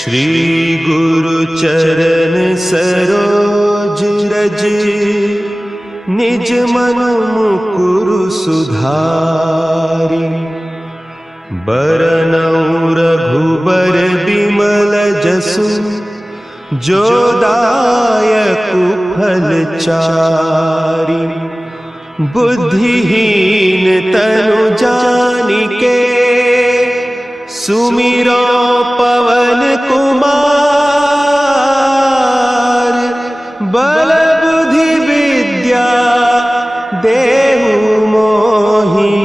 श्री गुरु चरण सरोज रज निज मन मुकुरु सुधारि बरनउँ रघुबर बिमल जसु जो दायकु फल चारि बुद्धिहीन तनु जानिके सुमिरो पवन कुमार बल बुद्धि विद्या देहु मोहि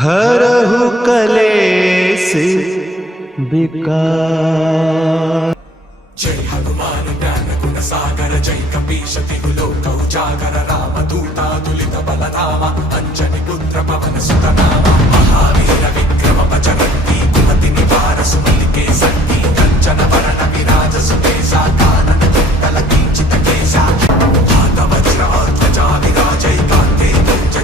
हरहु कलेश विकार। जय हनुमान ज्ञान गुण सागर जय कपीश तिहु लोक उजागर राम दूता तुलित बलधामा अंजनी पुत्र पवन सुत नामा महावीर विक्रम बजरंगी कुमति निवार सुमति के संगी कंचन वरण विराज सुबेसा कानन कुंडल किंचित केसा हाथ वज्र ध्वजा विराजय कांधे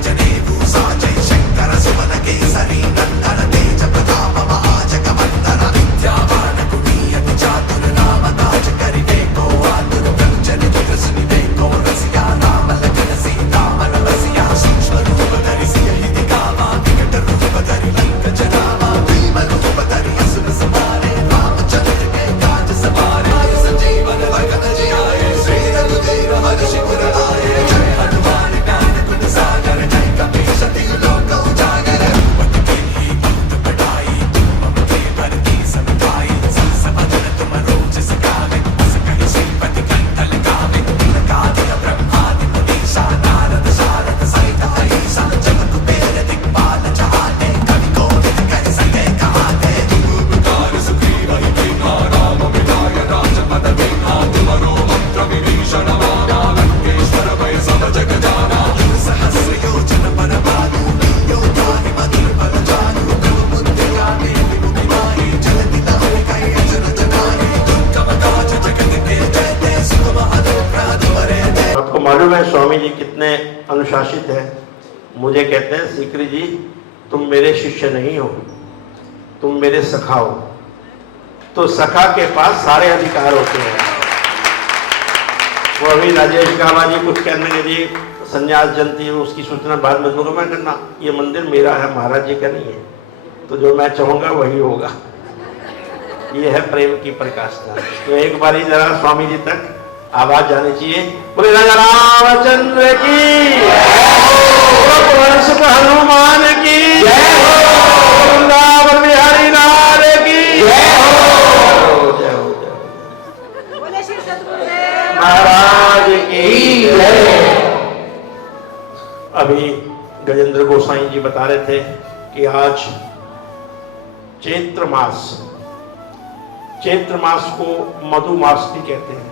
जनेऊ साजय शंकर सुमन केसरी नंदन तेज प्रताप महाजगवंदन विद्यावान कुलीयति चातुर नाम ताज करिवे को आतुर कंचन जुगसनि देखो रसिया नाम लगन सीता मन बसिया सूक्ष्म रूप धरि सियहि दिखावा विकट रूप धरि लंक जनावा भीम रूप धरि असुर संहारे रामचंद्र के काज सवारे संजीवन लगन जियाए श्री रघुवीर हर्षि उर लाए जय हनुमान ज्ञान गुण सागर जय कपीश तिहु लोक उजागर पथ ही बहुत बढ़ाई तुम के भरती समझाई संस बदन तुम रोज सगावे अस कहि श्रीपति कंठ लगावे कादिक ब्रह्मादि मुनीसा नारद सारद सहित अहिसा जगत कुबेर दिक्पाल जहाते कवि कोविद कर सके कहाते उपकार सुग्रीव ही कीन्हा राम मिलाय राजपद दीन्हा तुमरो मंत्र विभीषण माना लंकेश्वर भय सब जग जाना सहस्र योजन पर भानु योधाहि मधुर फल जानू प्रभु मुद्रिका देवी मुनिमाहि जलति लाल कहि अजर जनाहि दुर्गम काज जगत के जयते सुगम अनुग्रह तुम्हारे दे। आपको मालूम है स्वामी जी कितने अनुशासित हैं। मुझे कहते हैं सीकरी जी तुम मेरे शिष्य नहीं हो, तुम मेरे सखा हो। तो सखा के पास सारे अधिकार होते हैं। वो अभी राजेश कामा जी कुछ कहने लगे जी संन्यास जयंती है उसकी सूचना बाद में दूंगा। मैं करना ये मंदिर मेरा है, महाराज जी का नहीं है, तो जो मैं चाहूंगा वही होगा। ये है प्रेम की प्रकाशता। तो एक बार ही जरा स्वामी जी तक आवाज जानी चाहिए। बोले राजा रामचंद्र की सुख हनुमान की वृंदावन बिहारी लाल की जय हो जय हो महाराज की जय। अभी गजेंद्र गोसाई जी बता रहे थे कि आज चैत्र मास को मधु मास भी कहते हैं।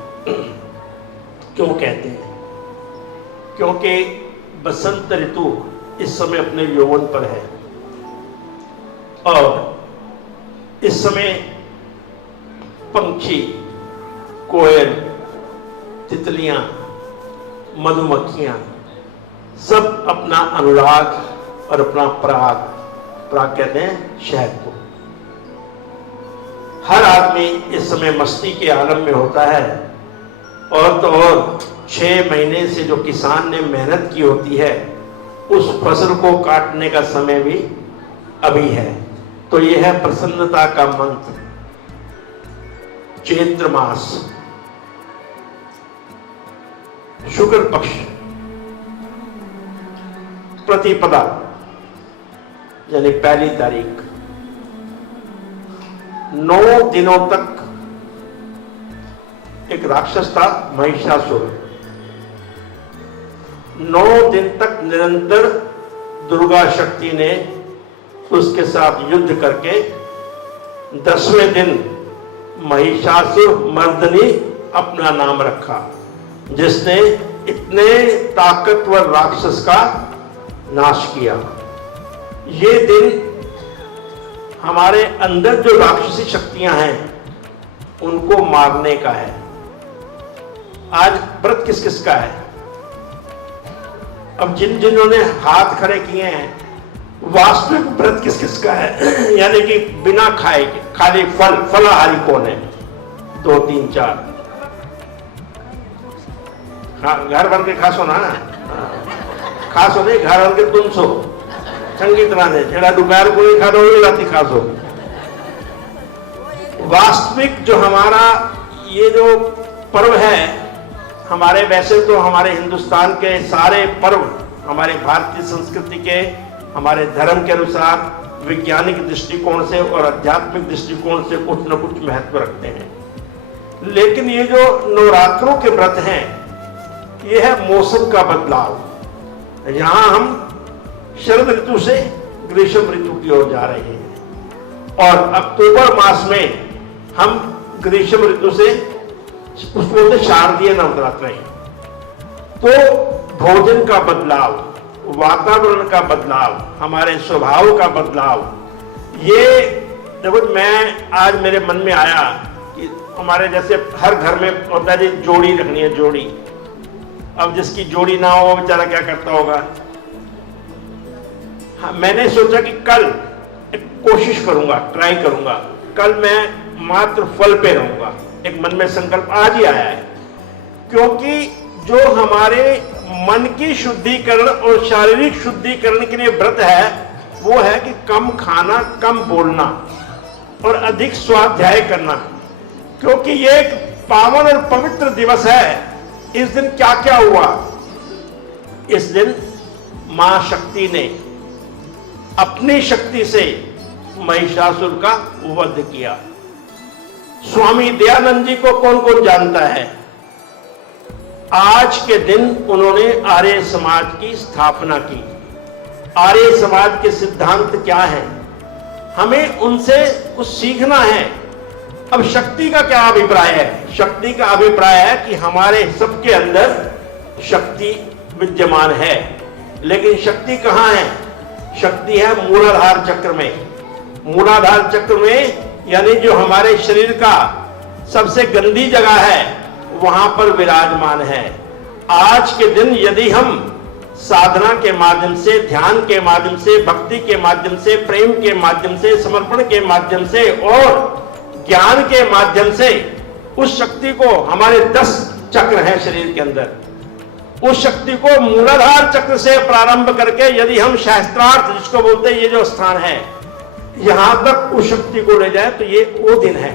क्यों कहते हैं? क्योंकि बसंत ऋतु इस समय अपने यौवन पर है और इस समय पंछी, कोयल, तितलियां, मधुमक्खियां सब अपना अनुराग और अपना पराग कहते हैं शहद को। हर आदमी इस समय मस्ती के आलम में होता है और तो और 6 महीने से जो किसान ने मेहनत की होती है उस फसल को काटने का समय भी अभी है। तो यह है प्रसन्नता का मंत्र चैत्र मास। शुक्ल पक्ष प्रतिपदा यानी पहली तारीख 9 दिनों तक एक राक्षस था महिषासुर। 9 दिन तक निरंतर दुर्गा शक्ति ने उसके साथ युद्ध करके 10वें दिन महिषासुर मर्दनी अपना नाम रखा, जिसने इतने ताकतवर राक्षस का नाश किया। ये दिन हमारे अंदर जो राक्षसी शक्तियां हैं उनको मारने का है। आज व्रत किस किस का है? अब जिन्होंने हाथ खड़े किए हैं वास्तविक व्रत किस किस का है, यानी कि बिना खाए के खाली फलाहारी कौन है? 2 3 4 घर बन के खासो ना, खासो नहीं, घर बन के तुम सो चंगी तरह से जेड़ा दोपहर को नहीं खा दो राती खासो। वास्तविक जो हमारा ये जो पर्व है, हमारे वैसे तो हमारे हिंदुस्तान के सारे पर्व हमारे भारतीय संस्कृति के, हमारे धर्म के अनुसार वैज्ञानिक दृष्टिकोण से और आध्यात्मिक दृष्टिकोण से कुछ न कुछ महत्व रखते हैं। लेकिन ये जो नवरात्रों के व्रत हैं, ये है मौसम का बदलाव। यहां हम शरद ऋतु से ग्रीष्म ऋतु की ओर जा रहे हैं और अक्टूबर मास में हम ग्रीष्म ऋतु से उसको बोलते शारदीय नवरात्र। तो भोजन का बदलाव, वातावरण का बदलाव, हमारे स्वभाव का बदलाव, ये देखो मैं आज मेरे मन में आया कि हमारे जैसे हर घर में होता है जी जोड़ी रखनी है, जोड़ी। अब जिसकी जोड़ी ना हो वो बेचारा क्या करता होगा। हाँ, मैंने सोचा कि कल एक कोशिश करूंगा, ट्राई करूंगा, कल मैं मात्र फल पे रहूंगा। एक मन में संकल्प आज ही आया है, क्योंकि जो हमारे मन की शुद्धिकरण और शारीरिक शुद्धिकरण के लिए व्रत है, वो है कि कम खाना, कम बोलना और अधिक स्वाध्याय करना। क्योंकि ये एक पावन और पवित्र दिवस है। इस दिन क्या क्या हुआ? इस दिन मां शक्ति ने अपनी शक्ति से महिषासुर का वध किया। स्वामी दयानंद जी को कौन कौन जानता है? आज के दिन उन्होंने आर्य समाज की स्थापना की। आर्य समाज के सिद्धांत क्या है, हमें उनसे कुछ सीखना है। अब शक्ति का क्या अभिप्राय है? शक्ति का अभिप्राय है कि हमारे सबके अंदर शक्ति विद्यमान है, लेकिन शक्ति कहां है? शक्ति है मूलाधार चक्र में। मूलाधार चक्र में यानी जो हमारे शरीर का सबसे गंदी जगह है, वहां पर विराजमान है। आज के दिन यदि हम साधना के माध्यम से, ध्यान के माध्यम से, भक्ति के माध्यम से, प्रेम के माध्यम से, समर्पण के माध्यम से और ज्ञान के माध्यम से उस शक्ति को, हमारे 10 चक्र हैं शरीर के अंदर, उस शक्ति को मूलाधार चक्र से प्रारंभ करके यदि हम शास्त्रार्थ जिसको बोलते हैं, ये जो स्थान है, यहां तक उस शक्ति को ले जाए तो ये वो दिन है।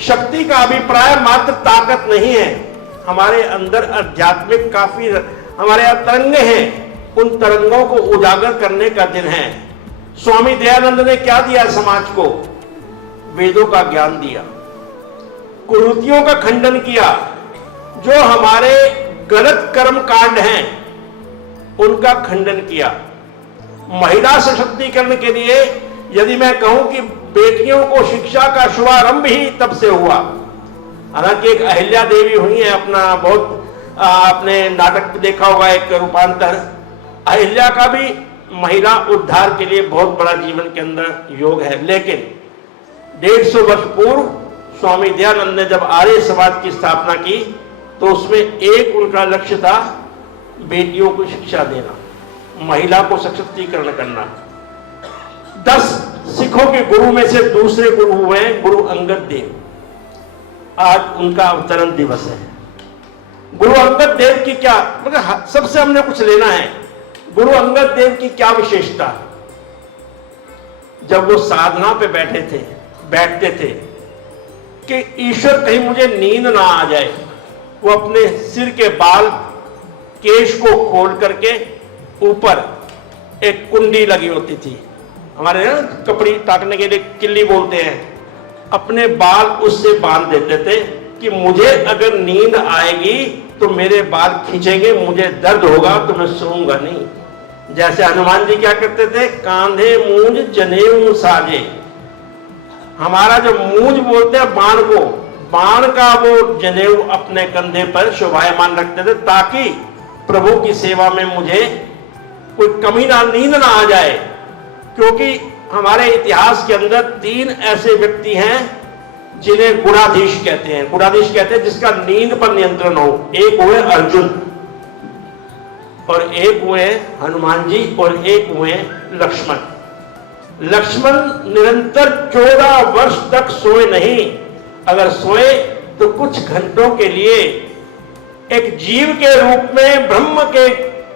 शक्ति का अभिप्राय मात्र ताकत नहीं है, हमारे अंदर आध्यात्मिक काफी हमारे तरंगे हैं, उन तरंगों को उजागर करने का दिन है। स्वामी दयानंद ने क्या दिया समाज को? वेदों का ज्ञान दिया, कुरीतियों का खंडन किया, जो हमारे गलत कर्म कांड हैं उनका खंडन किया। महिला सशक्तिकरण के लिए यदि मैं कहूं कि बेटियों को शिक्षा का शुभारंभ ही तब से हुआ। हालांकि एक अहिल्या देवी हुई है, अपना बहुत आपने नाटक देखा होगा, एक रूपांतर। अहिल्या का भी महिला उद्धार के लिए बहुत बड़ा जीवन के अंदर योग है। लेकिन 150 वर्ष पूर्व स्वामी दयानंद ने जब आर्य समाज की स्थापना की तो उसमें एक उनका लक्ष्य था बेटियों को शिक्षा देना, महिला को सशक्तिकरण करना। 10 सिखों के गुरु में से दूसरे गुरु हुए गुरु अंगद देव। आज उनका अवतरण दिवस है। गुरु अंगद देव की क्या, मतलब सबसे हमने कुछ लेना है। गुरु अंगद देव की क्या विशेषता? जब वो साधना पे बैठते थे कि ईश्वर कहीं मुझे नींद ना आ जाए, वो अपने सिर के बाल केश को खोल करके ऊपर एक कुंडी लगी होती थी, हमारे कपड़ी काटने के लिए किल्ली बोलते हैं, अपने बाल उससे बांध देते थे कि मुझे अगर नींद आएगी तो मेरे बाल खींचेंगे, मुझे दर्द होगा तो मैं सोऊंगा नहीं। जैसे हनुमान जी क्या करते थे, कांधे मूंज जनेऊ साजे। हमारा जो मूंज बोलते हैं बाण को, बाण का वो जनेऊ अपने कंधे पर शोभायमान रखते थे ताकि प्रभु की सेवा में मुझे कोई कमी ना, नींद ना आ जाए। क्योंकि हमारे इतिहास के अंदर 3 ऐसे व्यक्ति हैं जिन्हें गुणाधीश कहते हैं। गुणाधीश कहते हैं जिसका नींद पर नियंत्रण हो। एक हुए अर्जुन, और एक हुए हनुमान जी और एक हुए लक्ष्मण। लक्ष्मण निरंतर 14 वर्ष तक सोए नहीं, अगर सोए तो कुछ घंटों के लिए। एक जीव के रूप में ब्रह्म के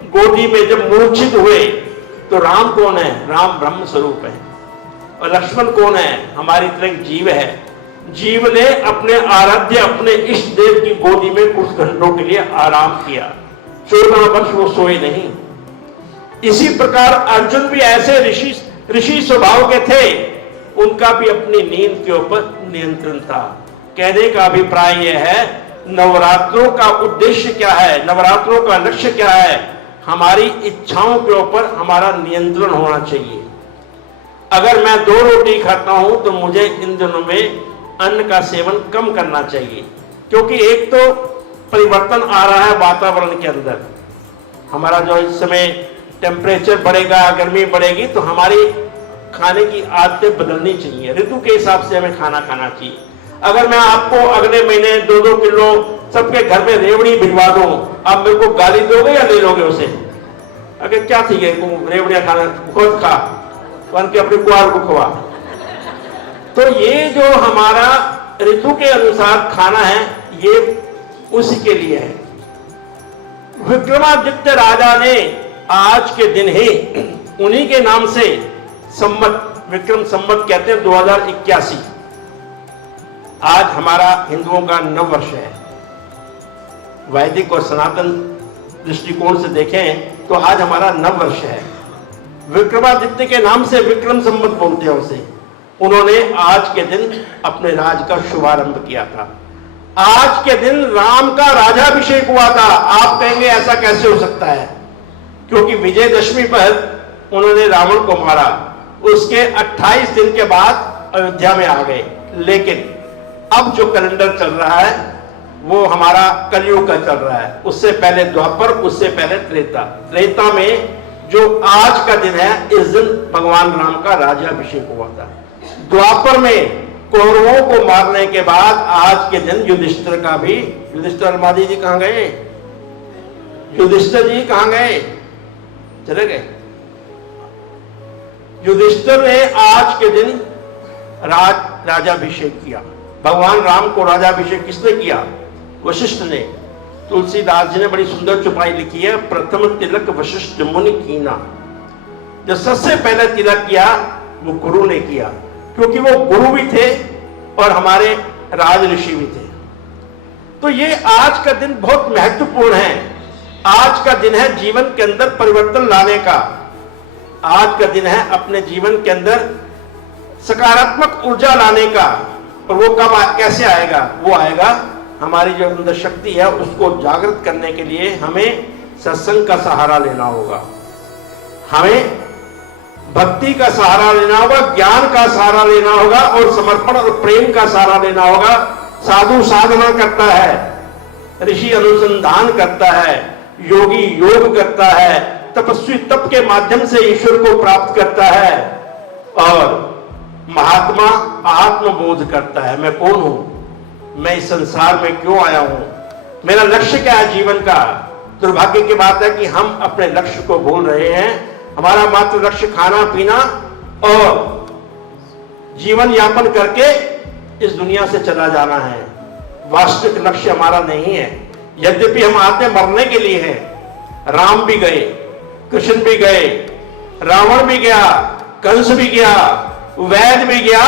गोदी में जब मूर्छित हुए तो राम कौन है? राम ब्रह्म स्वरूप है। और लक्ष्मण कौन है? हमारी तरह एक जीव है। जीव ने अपने आराध्य अपने इष्ट देव की गोदी में कुछ घंटों के लिए आराम किया, 14 वर्ष वो सोए नहीं। इसी प्रकार अर्जुन भी ऐसे ऋषि स्वभाव के थे, उनका भी अपनी नींद के ऊपर नियंत्रण था। कहने का अभिप्राय यह है, नवरात्रों का उद्देश्य क्या है, नवरात्रों का लक्ष्य क्या है? हमारी इच्छाओं के ऊपर हमारा नियंत्रण होना चाहिए। अगर मैं 2 रोटी खाता हूं तो मुझे इन दिनों में अन्न का सेवन कम करना चाहिए, क्योंकि एक तो परिवर्तन आ रहा है वातावरण के अंदर। हमारा जो इस समय टेम्परेचर बढ़ेगा, गर्मी बढ़ेगी, तो हमारी खाने की आदतें बदलनी चाहिए। ऋतु के हिसाब से हमें खाना खाना चाहिए। अगर मैं आपको अगले महीने 2-2 किलो सबके घर में रेवड़ी भिजवा दूं, आप मेरे को गाली दोगे या ले लोगे उसे? अगर क्या ठीक है रेवड़ियां खाना, खुद खा, बन के अपने कुआर को खवा। तो ये जो हमारा ऋतु के अनुसार खाना है, ये उसी के लिए है। विक्रमादित्य राजा ने आज के दिन ही उन्हीं के नाम से संवत, विक्रम संवत कहते हैं 2081, आज हमारा हिंदुओं का नव वर्ष है। वैदिक और सनातन दृष्टिकोण से देखें तो आज हमारा नव वर्ष है। विक्रमादित्य के नाम से विक्रम संवत बोलते हैं उसे। उन्होंने आज के दिन अपने राज का शुभारंभ किया था। आज के दिन राम का राजाभिषेक हुआ था। आप कहेंगे ऐसा कैसे हो सकता है? क्योंकि विजयदशमी पर उन्होंने रावण को मारा, उसके 28 दिन के बाद अयोध्या में आ गए। लेकिन अब जो कैलेंडर चल रहा है वो हमारा कलयुग का चल रहा है। उससे पहले द्वापर, उससे पहले त्रेता। त्रेता में जो आज का दिन है, इस दिन भगवान राम का राज्याभिषेक हुआ था। द्वापर में कौरवों को मारने के बाद आज के दिन युधिष्ठिर का भी, युधिष्ठिर मादी जी कहां गए? युधिष्ठिर जी कहां गए? चले गए। युधिष्ठिर ने आज के दिन राजाभिषेक किया। भगवान राम को राजाभिषेक किसने किया? वशिष्ठ ने। तुलसीदास जी ने बड़ी सुंदर चौपाई लिखी है, प्रथम तिलक वशिष्ठ मुनि कीना। जो सबसे पहले तिलक किया वो गुरु ने किया, क्योंकि वो गुरु भी थे और हमारे राज ऋषि भी थे। तो ये आज का दिन बहुत महत्वपूर्ण है। आज का दिन है जीवन के अंदर परिवर्तन लाने का। आज का दिन है अपने जीवन के अंदर सकारात्मक ऊर्जा लाने का। और वो कब कैसे आएगा? वो आएगा हमारी जो अंदर शक्ति है उसको जागृत करने के लिए हमें सत्संग का सहारा लेना होगा, हमें भक्ति का सहारा लेना होगा, ज्ञान का सहारा लेना होगा और समर्पण और प्रेम का सहारा लेना होगा। साधु साधना करता है, ऋषि अनुसंधान करता है, योगी योग करता है, तपस्वी तप के माध्यम से ईश्वर को प्राप्त करता है और महात्मा आत्मबोध करता है। मैं कौन हूं, मैं इस संसार में क्यों आया हूं, मेरा लक्ष्य क्या है जीवन का। दुर्भाग्य की बात है कि हम अपने लक्ष्य को भूल रहे हैं। हमारा मात्र लक्ष्य खाना पीना और जीवन यापन करके इस दुनिया से चला जाना है। वास्तविक लक्ष्य हमारा नहीं है। यद्यपि हम आते मरने के लिए हैं। राम भी गए, कृष्ण भी गए, रावण भी गया, कंस भी गया, वैद भी गया,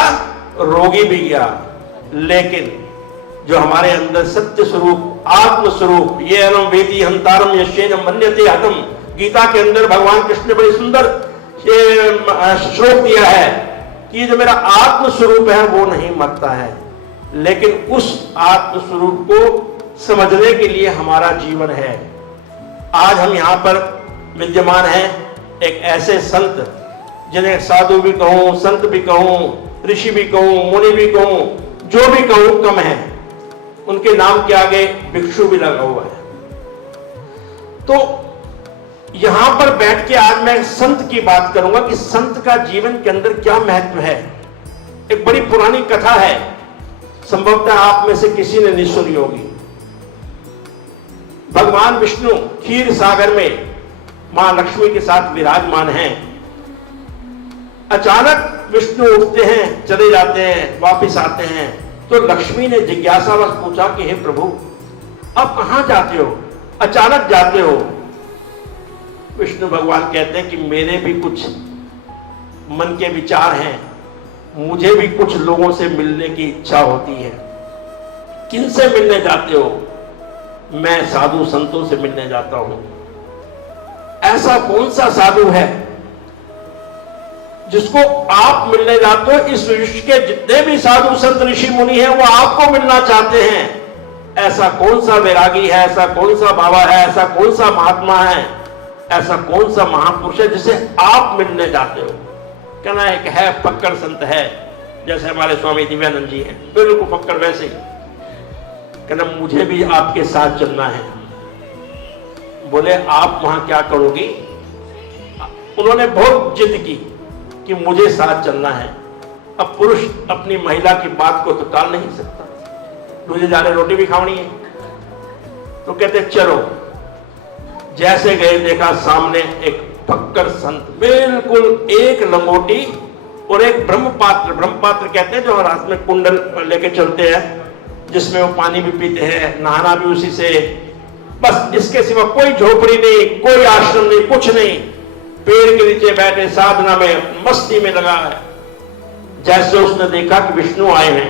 रोगी भी गया, लेकिन जो हमारे अंदर सत्य स्वरूप आत्म स्वरूप ये अनम वेदी हंतारम यशेनम मन्यते हतम, गीता के अंदर भगवान कृष्ण ने बड़ी सुंदर श्लोक दिया है कि जो मेरा आत्म स्वरूप है वो नहीं मरता है। लेकिन उस आत्म स्वरूप को समझने के लिए हमारा जीवन है। आज हम यहाँ पर विद्यमान हैं एक ऐसे संत जिन्हें साधु भी कहूं, संत भी कहूं, ऋषि भी कहूं, मुनि भी कहूं, जो भी कहूं कम है। उनके नाम के आगे भिक्षु भी लगा हुआ है। तो यहां पर बैठ के आज मैं संत की बात करूंगा कि संत का जीवन के अंदर क्या महत्व है। एक बड़ी पुरानी कथा है, संभवतः आप में से किसी ने नहीं सुनी होगी। भगवान विष्णु क्षीर सागर में मां लक्ष्मी के साथ विराजमान हैं। अचानक विष्णु उठते हैं, चले जाते हैं, वापस आते हैं। तो लक्ष्मी ने जिज्ञासावश पूछा कि हे प्रभु, अब कहां जाते हो, अचानक जाते हो? विष्णु भगवान कहते हैं कि मेरे भी कुछ मन के विचार हैं, मुझे भी कुछ लोगों से मिलने की इच्छा होती है। किनसे मिलने जाते हो? मैं साधु संतों से मिलने जाता हूं। ऐसा कौन सा साधु है जिसको आप मिलने जाते हो? इस विश्व के जितने भी साधु संत ऋषि मुनि हैं वो आपको मिलना चाहते हैं। ऐसा कौन सा वैरागी है, ऐसा कौन सा बाबा है, ऐसा कौन सा महात्मा है, ऐसा कौन सा महापुरुष है जिसे आप मिलने जाते हो? कहना एक है, फक्कड़ संत है, जैसे हमारे स्वामी दिव्यानंद जी हैं, बिल्कुल फक्कड़ वैसे ही। कहना मुझे भी आपके साथ चलना है। बोले आप वहां क्या करोगी? उन्होंने बहुत जिद की कि मुझे साथ चलना है। अब पुरुष अपनी महिला की बात को तो टाल नहीं सकता, मुझे जाने रोटी भी खानी है। तो कहते चलो। जैसे गए देखा सामने एक फक्कड़ संत, बिल्कुल एक लंगोटी और एक ब्रह्मपात्र। ब्रह्मपात्र कहते हैं जो हाथ में कुंडल लेके चलते हैं, जिसमें वो पानी भी पीते हैं, नहाना भी उसी से। बस इसके सिवा कोई झोपड़ी नहीं, कोई आश्रम नहीं, कुछ नहीं। पेड़ के नीचे बैठे साधना में, मस्ती में लगा है। जैसे उसने देखा कि विष्णु आए हैं,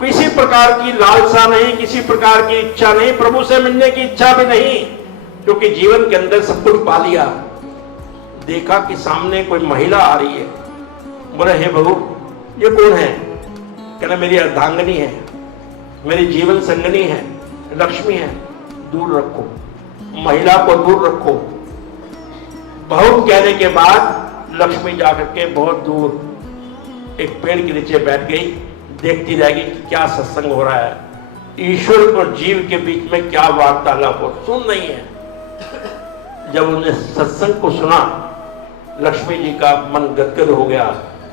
किसी प्रकार की लालसा नहीं, किसी प्रकार की इच्छा नहीं, प्रभु से मिलने की इच्छा भी नहीं, क्योंकि जीवन के अंदर सब कुछ पा लिया। देखा कि सामने कोई महिला आ रही है। बोले हे प्रभु, ये कौन है? कहना मेरी अर्धांगिनी है, मेरी जीवन संगनी है, लक्ष्मी है। दूर रखो, महिला को दूर रखो। बहुत कहने के बाद लक्ष्मी जाकर के बहुत दूर एक पेड़ के नीचे बैठ गई। देखती रहेगी कि क्या सत्संग हो रहा है, ईश्वर और जीव के बीच में क्या वार्तालाप हो, सुन नहीं है। जब उन्हें सत्संग को सुना, लक्ष्मी जी का मन गदगद हो गया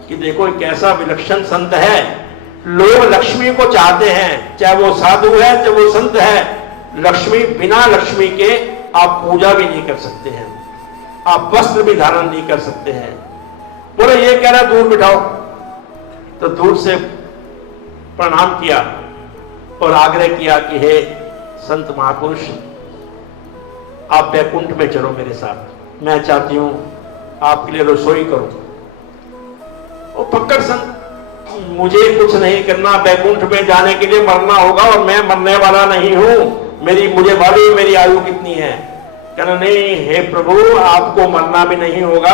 कि देखो एक ऐसा विलक्षण संत है। लोग लक्ष्मी को चाहते हैं, चाहे वो साधु है, चाहे वो संत है। लक्ष्मी, बिना लक्ष्मी के आप पूजा भी नहीं कर सकते हैं, आप वस्त्र भी धारण नहीं कर सकते हैं। बोले ये कह रहा दूर बिठाओ। तो दूर से प्रणाम किया और आग्रह किया कि हे संत महापुरुष, आप बैकुंठ में चलो मेरे साथ, मैं चाहती हूं आपके लिए रसोई करूं। वो फक्कड़ संत, मुझे कुछ नहीं करना, बैकुंठ में जाने के लिए मरना होगा और मैं मरने वाला नहीं हूं, मुझे मालूम मेरी आयु कितनी है। कहना नहीं हे प्रभु, आपको मरना भी नहीं होगा,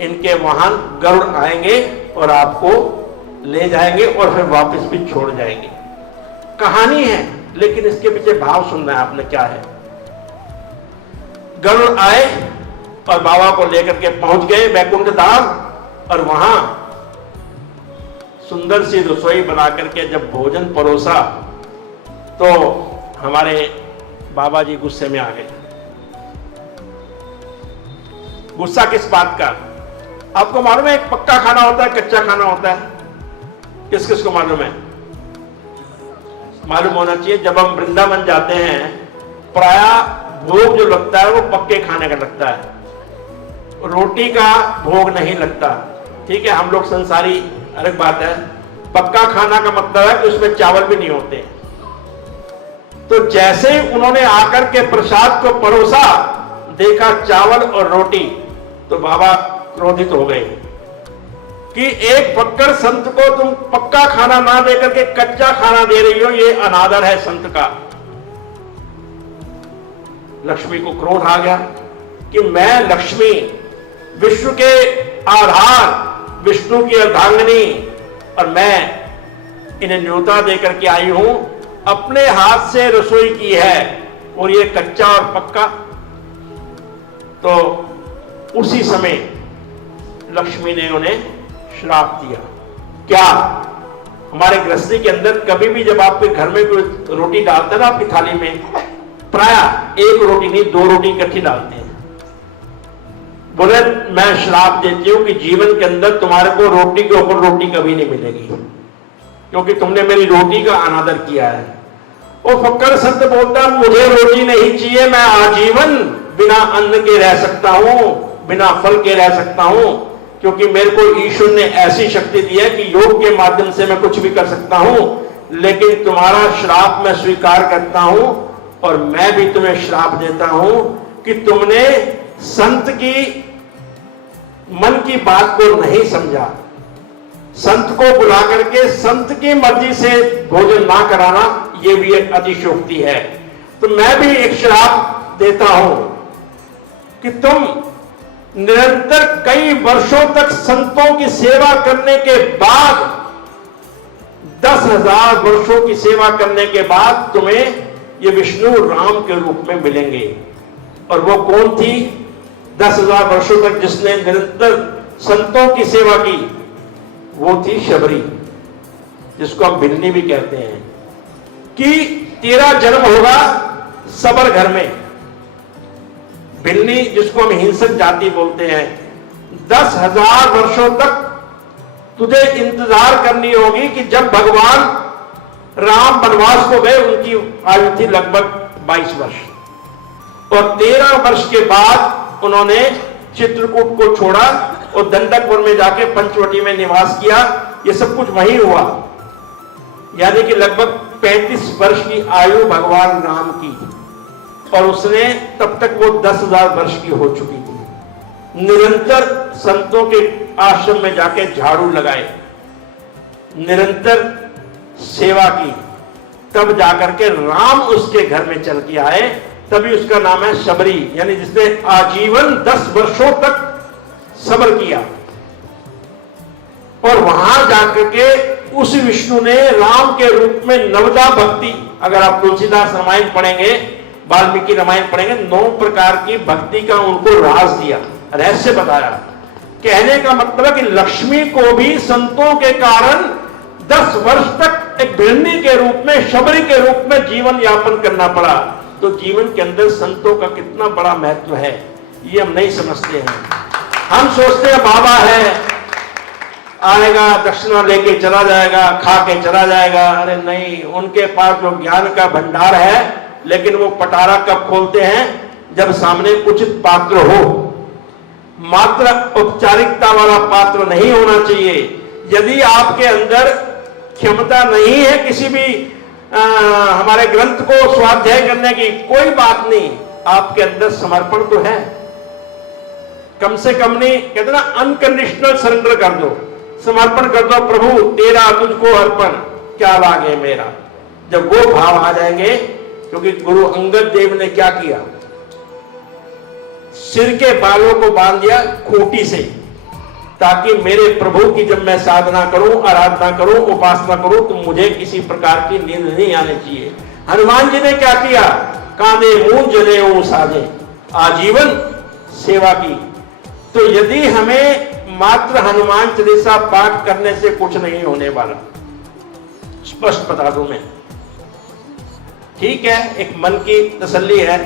इनके वाहन गरुड़ आएंगे और आपको ले जाएंगे और फिर वापस भी छोड़ जाएंगे। कहानी है, लेकिन इसके पीछे भाव सुनना है आपने क्या है। गरुड़ आए और बाबा को लेकर के पहुंच गए बैकुंठ धाम, और वहां सुंदर सी रसोई बना करके जब भोजन परोसा तो हमारे बाबा जी गुस्से में आ गए। गुस्सा किस बात का? आपको मालूम है एक पक्का खाना होता है, कच्चा खाना होता है? किस किस को मालूम है? मालूम होना चाहिए। जब हम वृंदावन जाते हैं, प्राय भोग जो लगता है वो पक्के खाने का लगता है, रोटी का भोग नहीं लगता। ठीक है, हम लोग संसारी, अलग बात है। पक्का खाना का मतलब है कि उसमें चावल भी नहीं होते। तो जैसे ही उन्होंने आकर के प्रसाद को परोसा, देखा चावल और रोटी, तो बाबा क्रोधित हो गए कि एक फक्कड़ संत को तुम पक्का खाना ना देकर के कच्चा खाना दे रही हो, ये अनादर है संत का। लक्ष्मी को क्रोध आ गया कि मैं लक्ष्मी, विश्व के आधार, विष्णु की अर्धांगिनी, और मैं इन्हें न्योता देकर के आई हूं, अपने हाथ से रसोई की है और ये कच्चा और पक्का। तो उसी समय लक्ष्मी ने उन्हें श्राप दिया। क्या? हमारे गृहस्थी के अंदर कभी भी जब आपके घर में कोई रोटी डालते हैं ना आपकी थाली में, प्राय एक रोटी नहीं, 2 रोटी इकट्ठी डालते हैं। बोले मैं श्राप देती हूं कि जीवन के अंदर तुम्हारे को रोटी के ऊपर रोटी कभी नहीं मिलेगी, क्योंकि तुमने मेरी रोटी का अनादर किया है। वो फक्कड़ संत बोलता मुझे रोटी नहीं चाहिए, मैं आजीवन बिना अन्न के रह सकता हूं, बिना फल के रह सकता हूं, क्योंकि मेरे को ईश्वर ने ऐसी शक्ति दी है कि योग के माध्यम से मैं कुछ भी कर सकता हूं। लेकिन तुम्हारा श्राप मैं स्वीकार करता हूं और मैं भी तुम्हें श्राप देता हूं कि तुमने संत की मन की बात को नहीं समझा। संत को बुला करके संत की मर्जी से भोजन ना कराना, यह भी एक अतिशयोक्ति है। तो मैं भी एक श्राप देता हूं कि तुम निरंतर कई वर्षों तक संतों की सेवा करने के बाद, 10,000 वर्षों की सेवा करने के बाद तुम्हें ये विष्णु राम के रूप में मिलेंगे। और वो कौन थी 10,000 वर्षों तक जिसने निरंतर संतों की सेवा की? वो थी शबरी, जिसको हम भिन्नी भी कहते हैं। कि तेरा जन्म होगा सबर घर में। भिन्नी जिसको हम हिंसक जाति बोलते हैं, 10,000 वर्षों तक तुझे इंतजार करनी होगी कि जब भगवान राम वनवास को गए, उनकी आयु थी लगभग 22 वर्ष, और 13 वर्ष के बाद उन्होंने चित्रकूट को छोड़ा और दंडकपुर में जाके पंचवटी में निवास किया। ये सब कुछ वहीं हुआ, यानी कि लगभग 35 वर्ष की आयु भगवान राम की, और उसने तब तक वो 10,000 वर्ष की हो चुकी थी। निरंतर संतों के आश्रम में जाके झाड़ू लगाए, निरंतर सेवा की, तब जाकर के राम उसके घर में चल के आए। तभी उसका नाम है शबरी, यानी जिसने आजीवन 10 वर्षों तक सब्र किया। और वहां जाकर के उस विष्णु ने राम के रूप में नवदा भक्ति, अगर आप तुलसीदास रामायण पढ़ेंगे, वाल्मीकि रामायण पढ़ेंगे, 9 प्रकार की भक्ति का उनको राज दिया, रहस्य बताया। कहने का मतलब है कि लक्ष्मी को भी संतों के कारण 10 वर्ष तक एक भिन्नी के रूप में, शबरी के रूप में जीवन यापन करना पड़ा। तो जीवन के अंदर संतों का कितना बड़ा महत्व है, ये हम नहीं समझते हैं। हम सोचते हैं बाबा है, आएगा दक्षिणा लेके चला जाएगा, खा के चला जाएगा। अरे नहीं, उनके पास जो ज्ञान का भंडार है, लेकिन वो पटारा कब खोलते हैं? जब सामने उचित पात्र हो। मात्र औपचारिकता वाला पात्र नहीं होना चाहिए। यदि आपके अंदर क्षमता नहीं है किसी भी हमारे ग्रंथ को स्वाध्याय करने की, कोई बात नहीं, आपके अंदर समर्पण तो है, कम से कम नहीं, कहते ना अनकंडीशनल सरेंडर कर दो, समर्पण कर दो। प्रभु तेरा तुझको अर्पण, क्या लागे मेरा। जब वो भाव आ जाएंगे, क्योंकि गुरु अंगद देव ने क्या किया, सिर के बालों को बांध दिया खूंटी से, ताकि मेरे प्रभु की जब मैं साधना करूं, आराधना करूं, उपासना करूं, तो मुझे किसी प्रकार की नींद नहीं आनी चाहिए। हनुमान जी ने क्या किया? कांधे मुंह जने साजे, आजीवन सेवा की। तो यदि हमें मात्र हनुमान चालीसा पाठ करने से कुछ नहीं होने वाला, स्पष्ट बता दूं मैं। ठीक है, एक मन की तसल्ली है,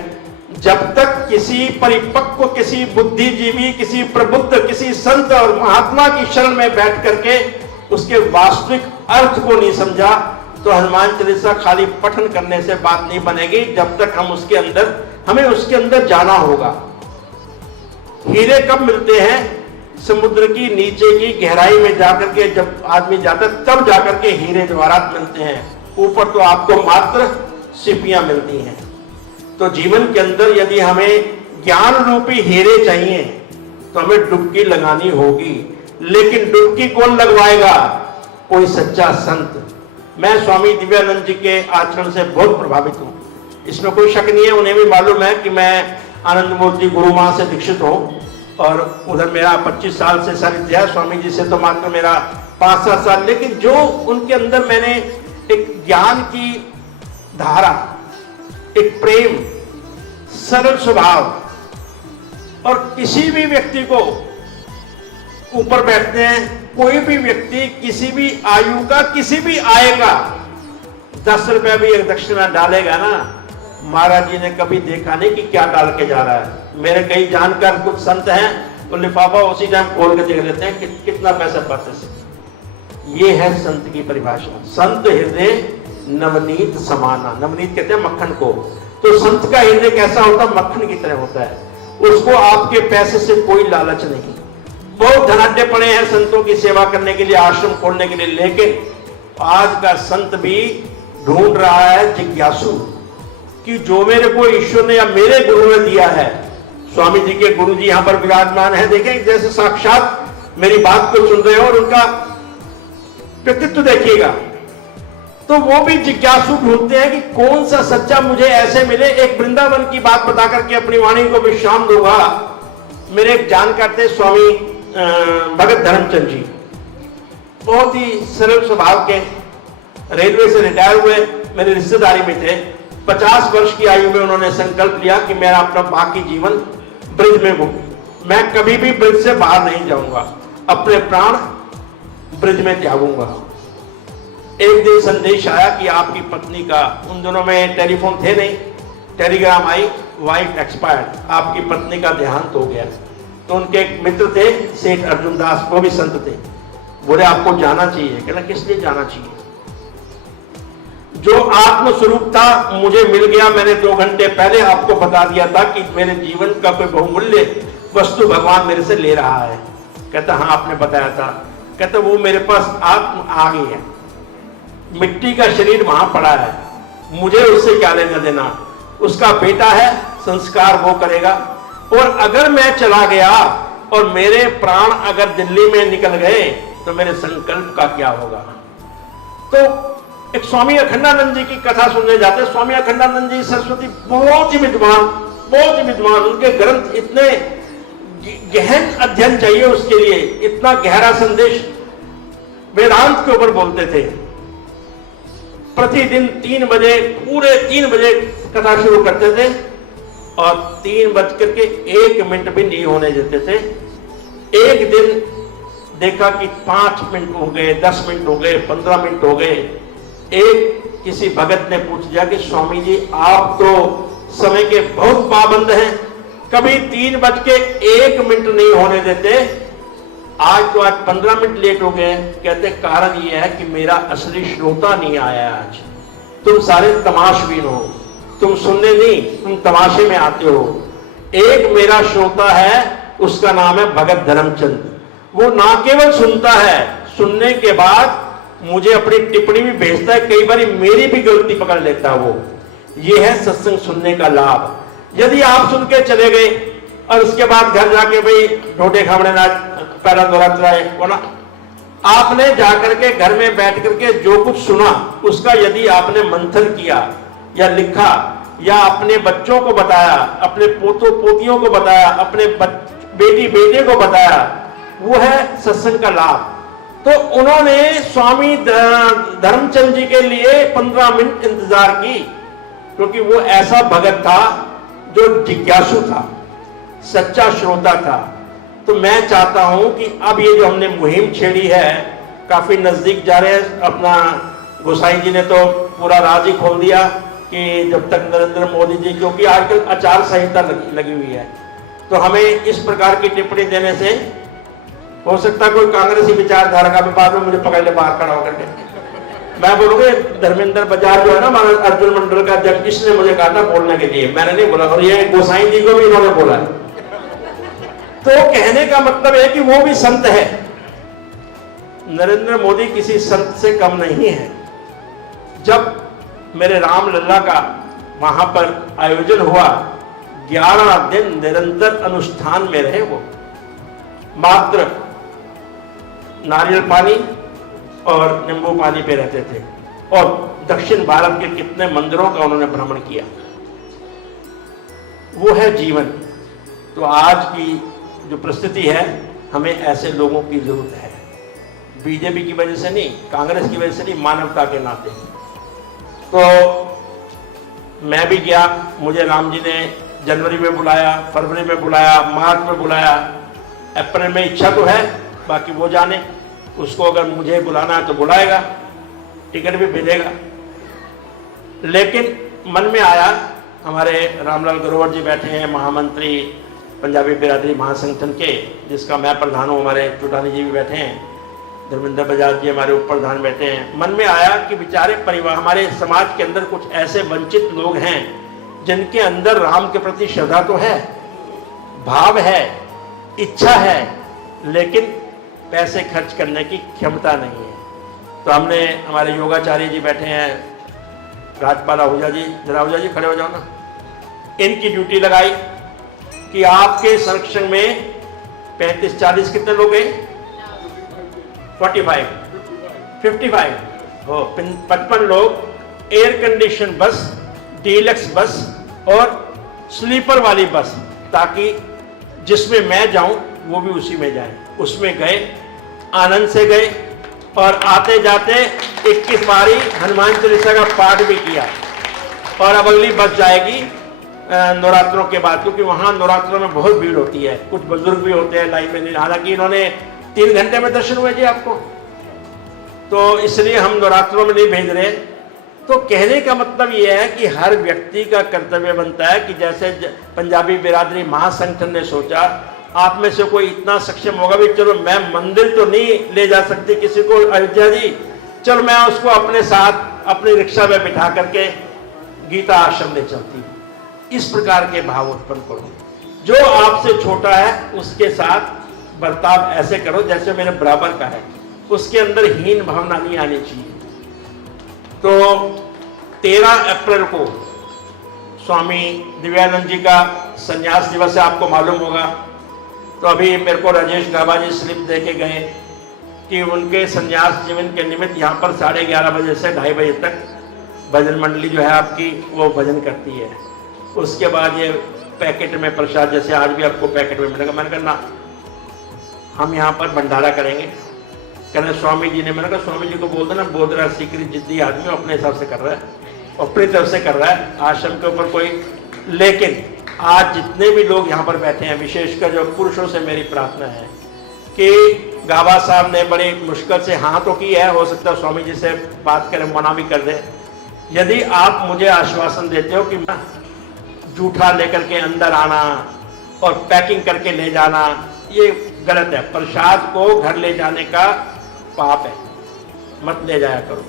जब तक किसी परिपक्व, किसी बुद्धिजीवी, किसी प्रबुद्ध, किसी संत और महात्मा की शरण में बैठ करके उसके वास्तविक अर्थ को नहीं समझा, तो हनुमान चालीसा खाली पठन करने से बात नहीं बनेगी। जब तक हम उसके अंदर, हमें उसके अंदर जाना होगा। हीरे कब मिलते हैं? समुद्र की नीचे की गहराई में जाकर के जब आदमी जाता है, तब जाकर के हीरे जवाहरात मिलते हैं। ऊपर तो आपको मात्र सिपियां मिलती हैं। तो जीवन के अंदर यदि हमें ज्ञान रूपी हीरे चाहिए, तो हमें डुबकी लगानी होगी। लेकिन डुबकी कौन लगवाएगा? कोई सच्चा संत। मैं स्वामी दिव्यानंद जी के आचरण से बहुत प्रभावित हूं, इसमें कोई शक नहीं है। उन्हें भी मालूम है कि मैं आनंद मूर्ति गुरु मां से दीक्षित हूं, और उधर मेरा 25 साल से सानिध्य है। स्वामी जी से तो मात्र मेरा 5-7 साल। लेकिन जो उनके अंदर मैंने एक ज्ञान की धारा, एक प्रेम, सरल स्वभाव, और किसी भी व्यक्ति को ऊपर बैठते हैं, कोई भी व्यक्ति किसी भी आयु का, किसी भी आय का 10 रुपया भी एक दक्षिणा डालेगा ना, महाराज जी ने कभी देखा नहीं कि क्या डाल के जा रहा है। मेरे कई जानकार कुछ संत हैं, तो लिफाफा उसी टाइम खोल के देख लेते हैं कि कितना पैसा पाते से। ये है संत की परिभाषा। संत हृदय नवनीत समाना। नवनीत कहते हैं मक्खन को। तो संत का हृदय कैसा होता है? मक्खन की तरह होता है। उसको आपके पैसे से कोई लालच नहीं। बहुत धनाढ्य पड़े हैं संतों की सेवा करने के लिए, आश्रम खोलने के लिए, लेकिन आज का संत भी ढूंढ रहा है जिज्ञासु कि जो मेरे को ईश्वर ने या मेरे गुरु ने दिया है। स्वामी जी के गुरु जी यहां पर विराजमान है, देखें जैसे साक्षात मेरी बात को सुन रहे हो, और उनका व्यक्तित्व देखिएगा। तो वो भी जिज्ञासु ढूंढते हैं कि कौन सा सच्चा मुझे ऐसे मिले। एक वृंदावन की बात बता करके अपनी वाणी को विश्राम दूंगा। मेरे एक जानकार थे स्वामी भगत धर्मचंद जी, बहुत ही सरल स्वभाव के, रेलवे से रिटायर हुए, मेरी रिश्तेदारी में थे। 50 वर्ष की आयु में उन्होंने संकल्प लिया कि मेरा अपना बाकी जीवन ब्रिज में हो, मैं कभी भी ब्रिज से बाहर नहीं जाऊंगा, अपने प्राण ब्रिज में त्यागूंगा। एक दिन संदेश आया कि आपकी पत्नी का, उन दिनों में टेलीफोन थे नहीं, टेलीग्राम आई, वाइफ एक्सपायर्ड, आपकी पत्नी का देहांत हो गया। तो उनके एक मित्र थे सेठ अर्जुन दास, वो भी संत थे, बोले आपको जाना चाहिए। कहना किस लिए जाना चाहिए? जो आत्म स्वरूप था मुझे मिल गया। मैंने 2 घंटे पहले आपको बता दिया था कि मेरे जीवन का कोई बहुमूल्य वस्तु भगवान मेरे से ले रहा है। कहता हाँ आपने बताया था। कहता वो मेरे पास आत्म आ गई है, मिट्टी का शरीर वहां पड़ा है, मुझे उससे क्या लेना देना, उसका बेटा है, संस्कार वो करेगा। और अगर मैं चला गया और मेरे प्राण अगर दिल्ली में निकल गए तो मेरे संकल्प का क्या होगा? तो एक स्वामी अखंडानंद जी की कथा सुनने जाते। स्वामी अखंडानंद जी सरस्वती बहुत ही विद्वान, उनके ग्रंथ इतने गहन अध्ययन चाहिए उसके लिए, इतना गहरा संदेश वेदांत के ऊपर बोलते थे। प्रतिदिन 3 बजे, पूरे 3 बजे कथा शुरू करते थे और 3:01 भी नहीं होने देते थे। एक दिन देखा कि 5 मिनट हो गए, 10 मिनट हो गए, 15 मिनट हो गए। एक किसी भगत ने पूछ दिया कि स्वामी जी आप तो समय के बहुत पाबंद हैं, कभी 3:01 नहीं होने देते, आज तो आज 15 मिनट लेट हो गए। कहते कारण यह है कि मेरा असली श्रोता नहीं आया आज। तुम सारे तमाशबीन हो, तुम सुनने नहीं, तुम तमाशे में आते हो। एक मेरा श्रोता है, उसका नाम है भगत धर्मचंद। वो ना केवल सुनता है, सुनने के बाद मुझे अपनी टिप्पणी भी भेजता है, कई बार मेरी भी गलती पकड़ लेता है वो। ये है सत्संग सुनने का लाभ। यदि आप सुन के चले गए और उसके बाद घर जाके भाई ढोटे खामड़े ना पैरा दौरा चलाए, आपने जाकर के घर में बैठ करके जो कुछ सुना उसका यदि आपने मंथन किया या लिखा या अपने बच्चों को बताया, अपने पोतों पोतियों को बताया, अपने बेटी बेटे को बताया, वो है सत्संग का लाभ। तो उन्होंने स्वामी धर्मचंद जी के लिए 15 मिनट इंतजार की, क्योंकि वो ऐसा भगत था जो जिज्ञासु था, सच्चा श्रोता था। तो मैं चाहता हूं कि अब ये जो हमने मुहिम छेड़ी है, काफी नजदीक जा रहे हैं। अपना गोसाई जी ने तो पूरा राज ही खोल दिया कि जब तक नरेंद्र मोदी जी, क्योंकि आजकल आचार संहिता लगी हुई है, तो हमें इस प्रकार की टिप्पणी देने से हो सकता है कोई कांग्रेसी विचारधारा का भी बाद में मुझे पकड़ ले बाहर खड़ा होकर के। मैं बोलूंगा धर्मेंद्र बजाज जो है ना हमारा अर्जुन मंडल का जज, इसने मुझे कहा था बोलने के लिए, मैंने नहीं बोला, और ये गोसाई जी को भी इन्होंने बोला। तो कहने का मतलब है कि वो भी संत है। नरेंद्र मोदी किसी संत से कम नहीं है। जब मेरे रामलला का वहां पर आयोजन हुआ, 11 दिन निरंतर अनुष्ठान में रहे वो, मात्र नारियल पानी और नींबू पानी पे रहते थे, और दक्षिण भारत के कितने मंदिरों का उन्होंने भ्रमण किया। वो है जीवन। तो आज की जो परिस्थिति है, हमें ऐसे लोगों की जरूरत है, बीजेपी की वजह से नहीं, कांग्रेस की वजह से नहीं, मानवता के नाते। तो मैं भी गया, मुझे राम जी ने जनवरी में बुलाया, फरवरी में बुलाया, मार्च में बुलाया, अप्रैल में इच्छा तो है, बाकी वो जाने। उसको अगर मुझे बुलाना है तो बुलाएगा, टिकट भी भेजेगा। लेकिन मन में आया, हमारे रामलाल ग्रोवर जी बैठे हैं, महामंत्री पंजाबी बिरादरी महासंगठन के, जिसका मैं प्रधान हूँ, हमारे चुटानी जी भी बैठे हैं, धर्मेंद्र बजाज जी हमारे उप प्रधान बैठे हैं। मन में आया कि बेचारे परिवार, हमारे समाज के अंदर कुछ ऐसे वंचित लोग हैं जिनके अंदर राम के प्रति श्रद्धा तो है, भाव है, इच्छा है, लेकिन पैसे खर्च करने की क्षमता नहीं है। तो हमने, हमारे योगाचार्य जी बैठे हैं, राजपाल आहूजा जी, जरा आहूजा जी खड़े हो जाओ ना, इनकी ड्यूटी लगाई कि आपके संरक्षण में 35-40 कितने लोग हैं, 45 55 हो, 55 लोग एयर कंडीशन बस, डीलक्स बस और स्लीपर वाली बस, ताकि जिसमें मैं जाऊं वो भी उसी में जाए। उसमें गए, आनंद से गए और आते जाते 21 बारी हनुमान चालीसा का पाठ भी किया। और अब अगली बस जाएगी नवरात्रों के बाद, क्योंकि वहां नवरात्रों में बहुत भीड़ होती है, कुछ बुजुर्ग भी होते हैं लाइन में। हालांकि इन्होंने 3 घंटे में दर्शन हुए जी आपको, तो इसलिए हम नवरात्रों में नहीं भेज रहे। तो कहने का मतलब यह है कि हर व्यक्ति का कर्तव्य बनता है कि जैसे पंजाबी बिरादरी महासंगठन ने सोचा, आप में से कोई इतना सक्षम होगा भी, चलो मैं मंदिर तो नहीं ले जा सकती किसी को अयोध्या जी, चलो मैं उसको अपने साथ अपनी रिक्शा में बिठा करके गीता आश्रम ले चलती हूँ। इस प्रकार के भाव उत्पन्न करो। जो आपसे छोटा है उसके साथ बर्ताव ऐसे करो जैसे मेरे बराबर का है, उसके अंदर हीन भावना नहीं आनी चाहिए। तो 13 अप्रैल को स्वामी दिव्यानंद जी का संन्यास दिवस है, आपको मालूम होगा। तो अभी मेरे को राजेश गाबा जी स्लिप दे के गए कि उनके संन्यास जीवन के निमित्त यहाँ पर 11:30 बजे से 2:30 बजे तक भजन मंडली जो है आपकी वो भजन करती है। उसके बाद ये पैकेट में प्रसाद, जैसे आज भी आपको पैकेट में मिलेगा। मैंने कहा ना, हम यहाँ पर भंडारा करेंगे। कहने स्वामी जी ने, मैंने कहा स्वामी जी को बोल देना, बोधरा सीकरी जिद्दी आदमी अपने हिसाब से कर रहा है, अपनी तरफ से कर रहा है, आश्रम के ऊपर कोई। लेकिन आज जितने भी लोग यहाँ पर बैठे हैं, विशेषकर जो पुरुषों से मेरी प्रार्थना है कि गाबा साहब ने बड़ी मुश्किल से हाँ तो की है, हो सकता है स्वामी जी से बात करें, मना भी कर दे। यदि आप मुझे आश्वासन देते हो कि जूठा लेकर के अंदर आना और पैकिंग करके ले जाना, ये गलत है। प्रसाद को घर ले जाने का पाप है, मत ले जाया करो।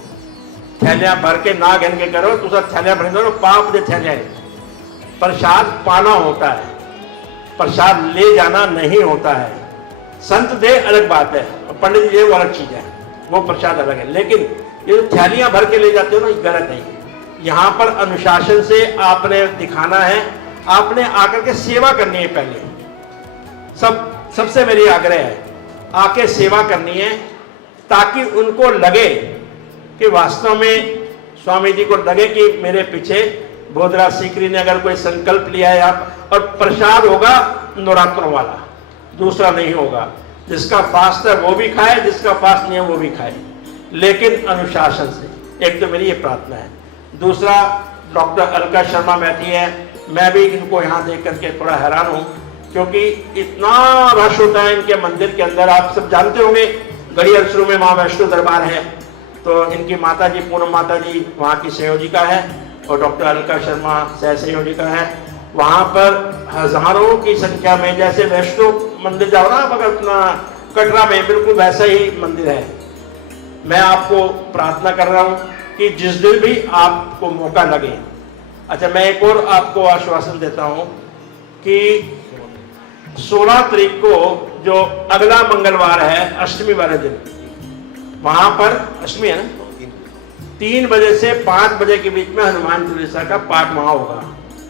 थैलियां भर के ना घन के करो, तो सब थैलियां भर दो, पाप दे थैलियां। प्रसाद पाना होता है, प्रसाद ले जाना नहीं होता है। संत दे अलग बात है, पंडित जी वो अलग चीज है, वो प्रसाद अलग है। लेकिन ये थैलियां भर के ले जाते हो ना, ये गलत है। यहाँ पर अनुशासन से आपने दिखाना है, आपने आकर के सेवा करनी है। पहले सबसे मेरी आग्रह है, आके सेवा करनी है, ताकि उनको लगे कि वास्तव में स्वामी जी को लगे कि मेरे पीछे बोधरा सीकरी ने अगर कोई संकल्प लिया है आप। और प्रसाद होगा नवरात्रों वाला, दूसरा नहीं होगा। जिसका फास्ट है वो भी खाए, जिसका फास्ट नहीं है वो भी खाए, लेकिन अनुशासन से। एक तो मेरी ये प्रार्थना है। दूसरा, डॉक्टर अलका शर्मा बैठी है, मैं भी इनको यहाँ देख करके थोड़ा हैरान हूँ, क्योंकि इतना रश होता है इनके मंदिर के अंदर। आप सब जानते होंगे गढ़ी अरसरू में माँ वैष्णो दरबार है, तो इनकी माता जी पूनम माता जी वहाँ की संयोजिका है और डॉक्टर अलका शर्मा सह संयोजिका है। वहाँ पर हजारों की संख्या में, जैसे वैष्णो मंदिर जाओ ना आप अगर अपना कटरा में, बिल्कुल वैसा ही मंदिर है। मैं आपको प्रार्थना कर रहा हूँ कि जिस दिन भी आपको मौका लगे। अच्छा, मैं एक और आपको आश्वासन देता हूँ कि 16 तारीख को जो अगला मंगलवार है, अष्टमी वाले दिन, वहां पर अष्टमी है ना, 3 बजे से 5 बजे के बीच में हनुमान चालीसा का पाठ वहां होगा।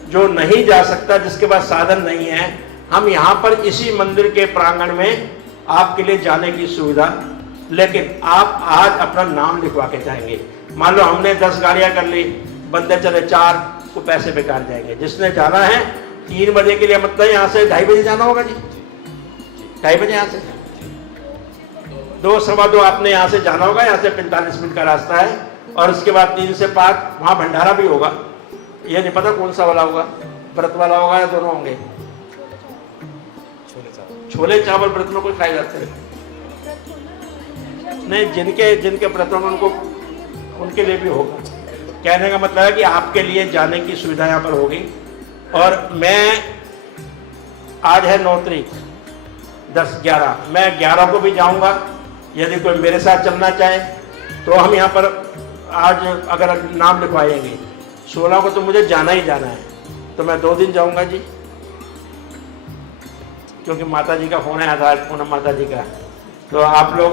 जो नहीं जा सकता, जिसके पास साधन नहीं है, हम यहाँ पर इसी मंदिर के प्रांगण में आपके लिए जाने की सुविधा। लेकिन आप आज अपना नाम लिखवा के जाएंगे। मान लो हमने 10 गाड़ियां कर ली, बंदे चले 4, को पैसे बेकार जाएंगे। जिसने जाना है 3 बजे के लिए, मतलब यहाँ से 2:30 बजे जाना होगा जी, 2:30 बजे यहाँ से 2 सवा 2 आपने यहाँ से जाना होगा। यहाँ से 45 मिनट का रास्ता है। और उसके बाद 3 से 5 वहाँ भंडारा भी होगा। ये नहीं पता कौन सा वाला होगा, व्रत वाला होगा या दोनों होंगे। छोले चावल व्रत में कोई खाए जाते हैं नहीं, जिनके व्रतों में उनके लिए भी होगा। कहने का मतलब है कि आपके लिए जाने की सुविधा यहाँ पर होगी। और मैं, आज है 9 तारीख, 10, 11, मैं 11 को भी जाऊंगा। यदि कोई मेरे साथ चलना चाहे तो हम यहाँ पर आज अगर नाम लिखवाएंगे। 16 को तो मुझे जाना ही जाना है। तो मैं 2 दिन जाऊंगा जी, क्योंकि माता जी का फोन आया था, पूनम माता जी का। तो आप लोग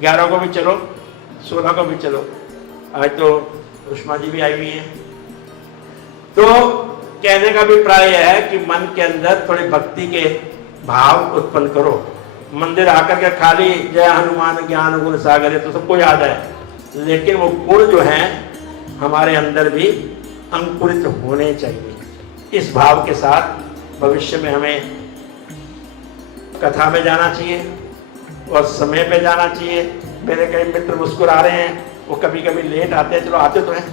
11 को भी चलो, 16 को भी चलो। आज तो उष्मा जी भी आई हुई है। तो कहने का अभिप्राय यह है कि मन के अंदर थोड़ी भक्ति के भाव उत्पन्न करो। मंदिर आकर के खाली जय हनुमान ज्ञान गुण सागर है तो सबको याद है, लेकिन वो गुण जो हैं हमारे अंदर भी अंकुरित होने चाहिए। इस भाव के साथ भविष्य में हमें कथा में जाना चाहिए और समय पे जाना चाहिए। मेरे कई मित्र मुस्कुरा रहे हैं, वो कभी कभी लेट आते हैं, चलो आते तो हैं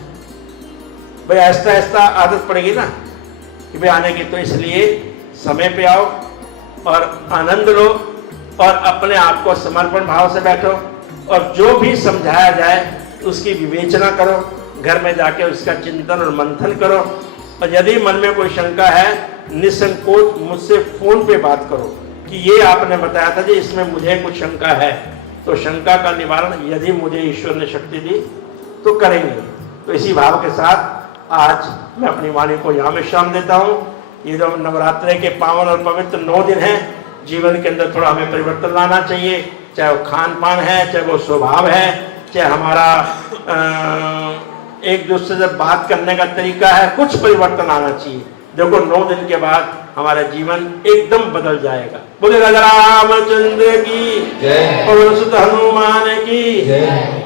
भाई, ऐसा ऐसा आदत पड़ेगी ना कि भाई आने की, तो इसलिए समय पे आओ और आनंद लो और अपने आप को समर्पण भाव से बैठो और जो भी समझाया जाए उसकी विवेचना करो, घर में जाके उसका चिंतन और मंथन करो। और यदि मन में कोई शंका है, निसंकोच मुझसे फोन पे बात करो कि ये आपने बताया था जी, इसमें मुझे कुछ शंका है, तो शंका का निवारण यदि मुझे ईश्वर ने शक्ति दी तो करेंगे। तो इसी भाव के साथ आज मैं अपनी वाणी को यहाँ विश्राम देता हूँ। ये जो नवरात्रे के पावन और पवित्र 9 दिन हैं, जीवन के अंदर थोड़ा हमें परिवर्तन लाना चाहिए, चाहे वो खान पान है, चाहे वो स्वभाव है, चाहे हमारा एक दूसरे से बात करने का तरीका है, कुछ परिवर्तन आना चाहिए। देखो 9 दिन के बाद हमारा जीवन एकदम बदल जाएगा। बोले राजा रामचंद्र की जय, पवन सुत हनुमान की जय।